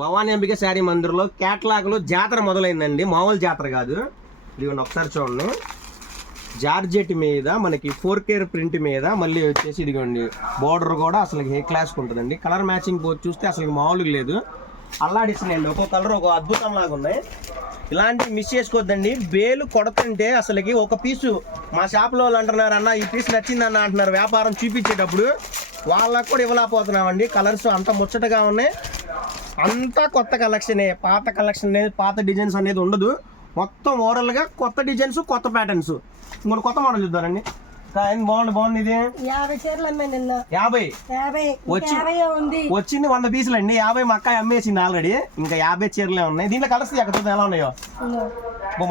భవానీ అంబిక శారీ మందిర్లో క్యాట్లాగ్లో జాతర మొదలైందండి, మామూలు జాతర కాదు. ఇదిగోండి ఒకసారి చూడండి, జార్జెట్ మీద మనకి 4K ప్రింట్ మీద మళ్ళీ వచ్చేసి ఇదిగోండి బోర్డర్ కూడా అసలు ఏ క్లాస్కి ఉంటుందండి. కలర్ మ్యాచింగ్ చూస్తే అసలు మామూలుగా లేదు, అల్లాడిస్తున్నాయండి. ఒక్కో కలర్ ఒక అద్భుతం లాగా ఉన్నాయి. ఇలాంటివి మిస్ చేసుకోవద్దండి. బేలు కొడుతుంటే అసలుకి ఒక పీసు మా షాప్లో వాళ్ళు అంటున్నారు, అన్న ఈ పీస్ నచ్చిందన్న అంటున్నారు. వ్యాపారం చూపించేటప్పుడు వాళ్ళకు కూడా ఇవ్వలేకపోతున్నామండి. కలర్స్ అంత ముచ్చటగా ఉన్నాయి, అంతా కొత్త కలెక్షనే. పాత కలెక్షన్ అనేది, పాత డిజైన్స్ అనేది ఉండదు. మొత్తం ఓవరాల్గా కొత్త డిజైన్స్, కొత్త ప్యాటర్న్స్. ఇంకోటి కొత్త మోడల్ చూద్దారండి. బాగుంది ఇది 50 చీరలు అమ్మాయి నిన్న. 50 వచ్చింది 100 పీసులు అండి. 50 మా అక్క అమ్మేసింది ఆల్రెడీ, ఇంకా 50 చీరలే ఉన్నాయి. దీంట్లో కలర్స్ ఎక్కడ ఎలా ఉన్నాయో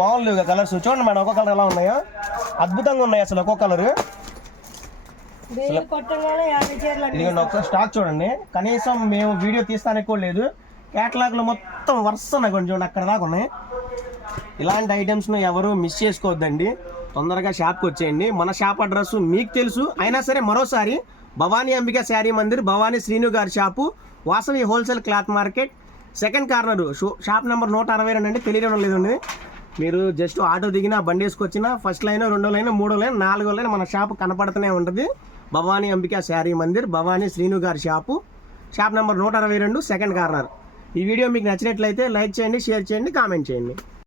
మామూలు కలర్స్ చూడండి మేడం, ఒక్కొక్క కలర్ ఎలా ఉన్నాయో అద్భుతంగా ఉన్నాయి అసలు. ఒక్కొక్క కలర్ ఇదిగోండి ఒకసారి స్టాక్ చూడండి. కనీసం మేము వీడియో తీస్తానికి కూడా లేదు, క్యాటలాగ్లో మొత్తం వరుస కొంచెం అక్కడ దాకా ఉన్నాయి. ఇలాంటి ఐటమ్స్ను ఎవరు మిస్ చేసుకోవద్దండి, తొందరగా షాప్కి వచ్చేయండి. మన షాప్ అడ్రస్ మీకు తెలుసు, అయినా సరే మరోసారి భవానీ అంబిక శారీ మందిర్, భవానీ శ్రీను గారి shop, Vasavi wholesale cloth market, second corner, shop number 162 అండి. తెలియడం లేదండి, మీరు జస్ట్ ఆటో దిగినా, బండి వేసుకొచ్చినా ఫస్ట్ లైన్, 2వ లైన్, 3వ లైన్, 4వ లైన్ మన షాప్ కనపడుతూనే ఉంటుంది. భవానీ అంబిక శారీ మందిర్, భవానీ శ్రీను గారి shop, shop number 162, second corner. ఈ వీడియో మీకు నచ్చినట్లయితే లైక్ చేయండి, షేర్ చేయండి, కామెంట్ చేయండి.